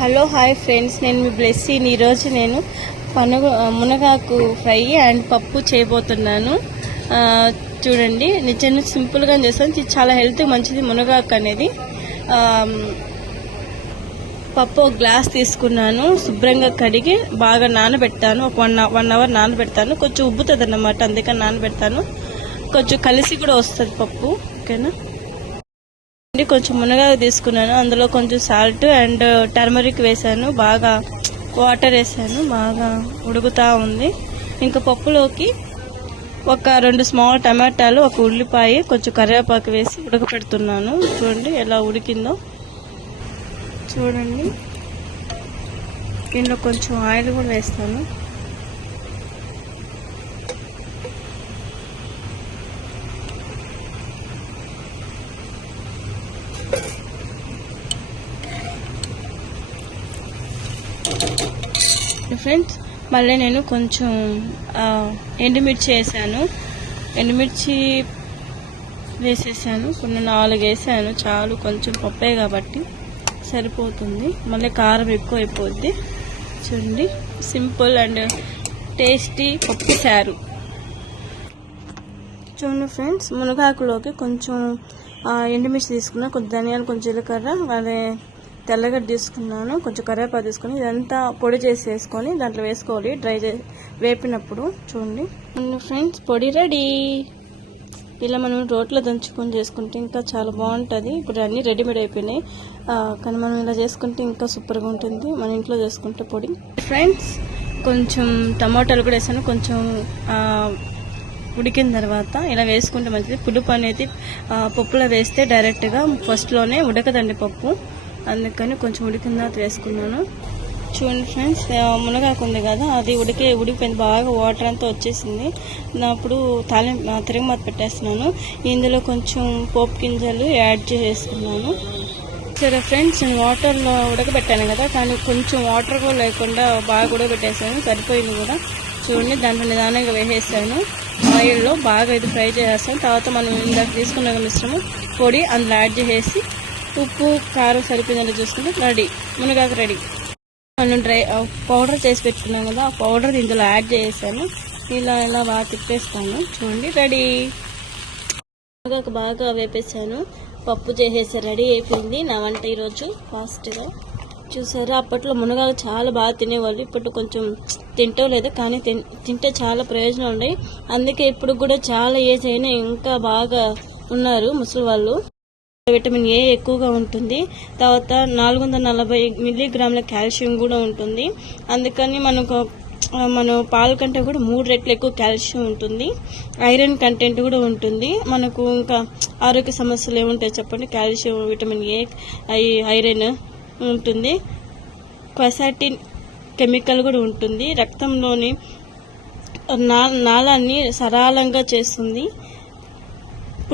Hello hi friends, నేను మీ బ్లెస్సీని. ఈరోజు నేను మునగాకు ఫ్రై అండ్ పప్పు చేయబోతున్నాను. చూడండి, నిజంగా సింపుల్గా చేస్తాను. ఇది చాలా హెల్త్ మంచిది మునగాకు అనేది. పప్పు ఒక గ్లాస్ తీసుకున్నాను, శుభ్రంగా కడిగి బాగా నానబెడతాను. ఒక 1 అవర్ నానబెడతాను. కొంచెం ఉబ్బుతుంది అన్నమాట, అందుకని నానబెడతాను. కొంచెం కలిసి కూడా వస్తుంది పప్పు. ఓకేనా, కొంచెం మునగాకు తీసుకున్నాను. అందులో కొంచెం సాల్ట్ అండ్ టర్మరిక్ వేసాను. బాగా వాటర్ వేసాను. బాగా ఉడుకుతూ ఉంది. ఇంకా పప్పులోకి ఒక 2 స్మాల్ టమాటాలు, ఒక ఉల్లిపాయ, కొంచెం కరివేపాకు వేసి ఉడకపెడుతున్నాను. చూడండి ఎలా ఉడికిందో. చూడండి, దీనిలో కొంచెం ఆయిల్ కూడా వేస్తాను. ఫ్రెండ్స్, మళ్ళీ నేను కొంచెం ఎండుమిర్చి వేసాను. ఎండుమిర్చి వేసేసాను. కొన్ని 4 వేసాను, చాలు. కొంచెం పప్పే కాబట్టి సరిపోతుంది. మళ్ళీ కారం ఎక్కువ అయిపోద్ది. చూడండి, సింపుల్ అండ్ టేస్టీ పప్పు చారు. చూడండి ఫ్రెండ్స్, మునగాకులోకి కొంచెం ఎండుమిర్చి తీసుకున్నా, కొంచెం ధనియాలు, కొంచెం జీలకర్ర, అదే తెల్లగడ్డ తీసుకున్నాను, కొంచెం కరివేపాకు తీసుకొని ఇదంతా పొడి చేసి వేసుకొని దాంట్లో వేసుకోవాలి వేపినప్పుడు. చూడండి ఫ్రెండ్స్, పొడి రెడీ. ఇలా మనం రోట్లో దంచుకొని చేసుకుంటే ఇంకా చాలా బాగుంటుంది. ఇప్పుడు అన్నీ రెడీమేడ్ అయిపోయినాయి, కానీ మనం ఇలా చేసుకుంటే ఇంకా సూపర్గా ఉంటుంది మన ఇంట్లో చేసుకుంటే పొడి. ఫ్రెండ్స్, కొంచెం టమాటాలు కూడా వేసాను. కొంచెం ఉడికిన తర్వాత ఇలా వేసుకుంటే మంచిది. పులుపు అనేది పప్పులో వేస్తే డైరెక్ట్గా ఫస్ట్లోనే ఉడకదండి పప్పు, అందుకని కొంచెం ఉడికిన తర్వాత వేసుకున్నాను. చూడండి ఫ్రెండ్స్, మునగాకు ఉంది కదా, అది ఉడికిపోయింది. బాగా వాటర్ అంతా వచ్చేసింది. అప్పుడు తిరగమాత పెట్టేస్తున్నాను. ఇందులో కొంచెం పోపు గింజలు యాడ్ చేసేసుకున్నాను. సరే ఫ్రెండ్స్, నేను వాటర్లో ఉడకబెట్టాను కదా, కానీ కొంచెం వాటర్ కూడా లేకుండా బాగా ఉడకబెట్టేసాను. సరిపోయింది కూడా. చూడండి, దాంట్లో నిదానంగా వేసేసాను. ఆయిల్లో బాగా ఇది ఫ్రై చేసేస్తాను. తర్వాత మనం ఇందాక తీసుకున్న మిశ్రమం పొడి అందులో యాడ్ చేసేసి ఉప్పు కారం సరిపోయిందని చూసుకుంటే రెడీ, మునగాకు రెడీ. మనం పౌడర్ చేసి పెట్టుకున్నాం కదా, ఆ పౌడర్ ఇందులో యాడ్ చేసాను. ఇలా బాగా తిప్పేస్తాను. చూడండి, రెడీ. మునగాకు బాగా వేపేసాను. పప్పు చేసేసి రెడీ అయిపోయింది నా వంట ఈరోజు ఫాస్ట్గా. చూసారా, అప్పట్లో మునగాకు చాలా బాగా తినేవాళ్ళు. ఇప్పుడు కొంచెం తింటో లేదు, కానీ తింటే చాలా ప్రయోజనాలు ఉన్నాయి. అందుకే ఇప్పుడు కూడా చాలా ఏజ్ అయినా ఇంకా బాగా ఉన్నారు ముసలి వాళ్ళు. విటమిన్ ఏ ఎక్కువగా ఉంటుంది. తర్వాత 440 మిల్లీగ్రాముల కాల్షియం కూడా ఉంటుంది. అందుకని మన పాల కంటే కూడా 3 రెట్లు ఎక్కువ కాల్షియం ఉంటుంది. ఐరన్ కంటెంట్ కూడా ఉంటుంది. మనకు ఇంకా ఆరోగ్య సమస్యలు ఏముంటాయి చెప్పండి? కాల్షియం, విటమిన్ ఏ, ఐరన్ ఉంటుంది. క్వసాటిన్ కెమికల్ కూడా ఉంటుంది. రక్తంలోని నాళాన్ని సరళంగా చేస్తుంది.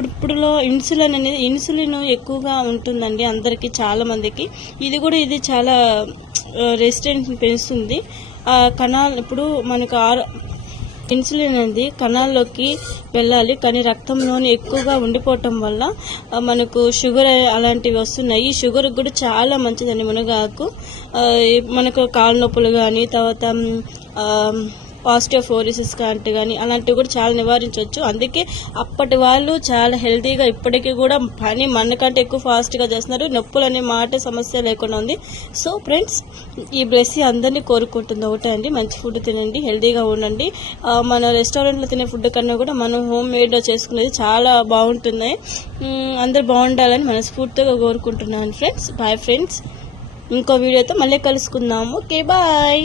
ఇప్పుడులో ఇన్సులిన్ ఎక్కువగా ఉంటుందండి అందరికీ, చాలా మందికి. ఇది చాలా రెసిస్టెన్స్ పెంచుతుంది. ఇప్పుడు మనకు ఇన్సులిన్ అనేది కణాల్లోకి వెళ్ళాలి, కానీ రక్తంలోని ఎక్కువగా ఉండిపోవటం వల్ల మనకు షుగర్ అలాంటివి వస్తున్నాయి. ఈ షుగర్ కూడా చాలా మంచిదండి మునగాకు. మనకు కాళ్ళ నొప్పులు కానీ, తర్వాత ఆస్టియోపోరోసిస్ కానీ అలాంటివి కూడా చాలా నివారించవచ్చు. అందుకే అప్పటి వాళ్ళు చాలా హెల్తీగా, ఇప్పటికీ కూడా పని మనకంటే ఎక్కువ ఫాస్ట్గా చేస్తున్నారు. నొప్పులు అనే మాట సమస్య లేకుండా ఉంది. సో ఫ్రెండ్స్, ఈ బ్లెస్సీ అందరినీ కోరుకుంటుంది ఒకటే అండి, మంచి ఫుడ్ తినండి, హెల్తీగా ఉండండి. మన రెస్టారెంట్లో తినే ఫుడ్ కన్నా కూడా మనం హోమ్ మేడ్లో చేసుకునేది చాలా బాగుంటుంది. అందరు బాగుండాలని మనస్ఫూర్తిగా కోరుకుంటున్నాను ఫ్రెండ్స్. బాయ్ ఫ్రెండ్స్, ఇంకో వీడియోతో మళ్ళీ కలుసుకుందాము. Okay, bye.